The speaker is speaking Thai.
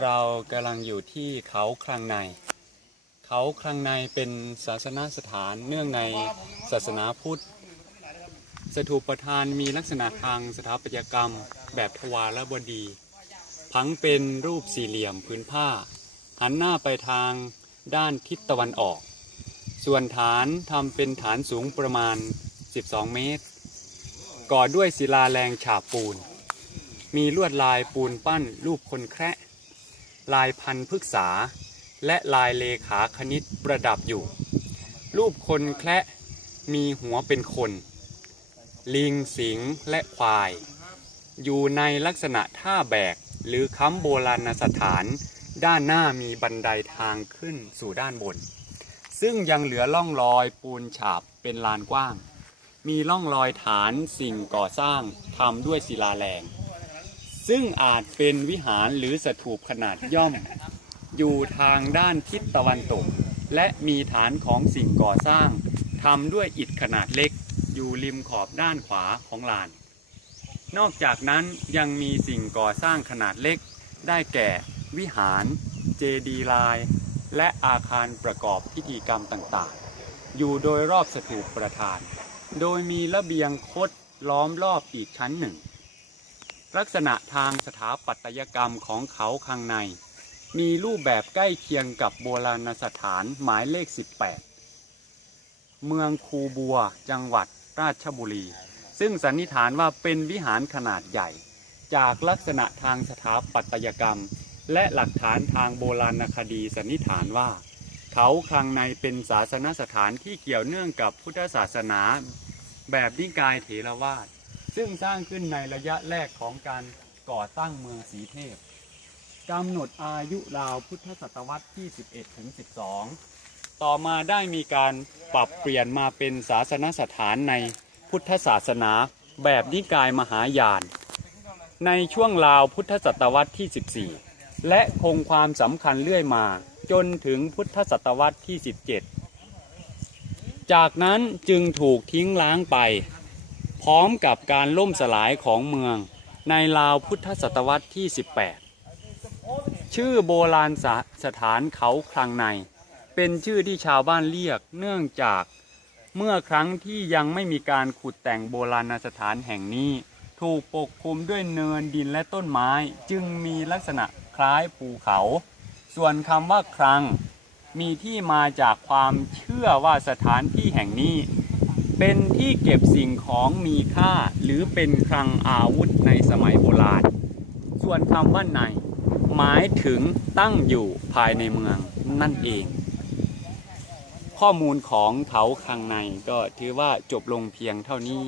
เรากำลังอยู่ที่เขาคลังใน เขาคลังในเป็นศาสนสถานเนื่องในศาสนาพุทธ สถูปทานมีลักษณะทางสถาปัตยกรรมแบบทวารบดี พังเป็นรูปสี่เหลี่ยมพื้นผ้า หันหน้าไปทางด้านทิศตะวันออก ส่วนฐานทำเป็นฐานสูงประมาณ 12 เมตร ก่อด้วยศิลาแรงฉาบปูน มีลวดลายปูนปั้นรูปคนแคระลายพันธุ์พฤกษา และลายเลขาคณิตประดับอยู่ รูปคนแคระมีหัวเป็นคน ลิงสิงและควาย อยู่ในลักษณะท่าแบก หรือค้ำโบราณสถาน ด้านหน้ามีบันไดทางขึ้นสู่ด้านบน ซึ่งยังเหลือล่องรอยปูนฉาบเป็นลานกว้าง มีร่องรอยฐานสิ่งก่อสร้างทำด้วยศิลาแรง ซึ่งอาจเป็นวิหารหรือสถูปขนาดย่อม อยู่ทางด้านทิศตะวันตก และมีฐานของสิ่งก่อสร้างทำด้วยอิฐขนาดเล็ก อยู่ริมขอบด้านขวาของลาน นอกจากนั้นยังมีสิ่งก่อสร้างขนาดเล็ก ได้แก่วิหาร เจดีย์ลาย และอาคารประกอบพิธีกรรมต่างๆ อยู่โดยรอบสถูปประธาน โดยมีระเบียงคดล้อมรอบอีกชั้นหนึ่ง ลักษณะทางสถาปัตยกรรมของเขาข้างใน มีรูปแบบใกล้เคียงกับโบราณสถานหมายเลข 18 เมืองคูบัวจังหวัดราชบุรี ซึ่งสันนิษฐานว่าเป็นวิหารขนาดใหญ่ จากลักษณะทางสถาปัตยกรรม และหลักฐานทางโบราณคดีสันนิษฐานว่า เขาคลังในเป็นศาสนสถานที่เกี่ยวเนื่องกับพุทธศาสนา แบบนิกายเถรวาท ซึ่งสร้างขึ้นในระยะแรกของการก่อตั้งเมืองสีเทพกำหนดอายุราวพุทธศตวรรษที่ 11ถึง12 ต่อมาได้มีการปรับเปลี่ยนมาเป็นศาสนสถานในพุทธศาสนาแบบนิกายมหายาน ในช่วงราวพุทธศตวรรษที่ 14 และคงความสำคัญเรื่อยมาจนถึงพุทธศตวรรษที่ 17 จากนั้นจึงถูกทิ้งล้างไป พร้อมกับการล่มสลายของเมืองในราวพุทธศตวรรษที่ 18 ชื่อโบราณสสถานเขาคลังใน เป็นชื่อที่ชาวบ้านเรียกเนื่องจากเมื่อครั้งที่ยังไม่มีการขุดแต่งโบราณสถานแห่งนี้ ถูกปกคลุมด้วยเนินดินและต้นไม้จึงมีลักษณะคล้ายภูเขา ส่วนคำว่าคลังมีที่มาจากความเชื่อว่าสถานที่แห่งนี้ เป็นที่เก็บสิ่งของมีค่า หรือเป็นคลังอาวุธในสมัยโบราณ ส่วนคำว่าใน หมายถึงตั้งอยู่ภายในเมืองนั่นเอง ข้อมูลของเขาคลังในก็ถือว่าจบลงเพียงเท่านี้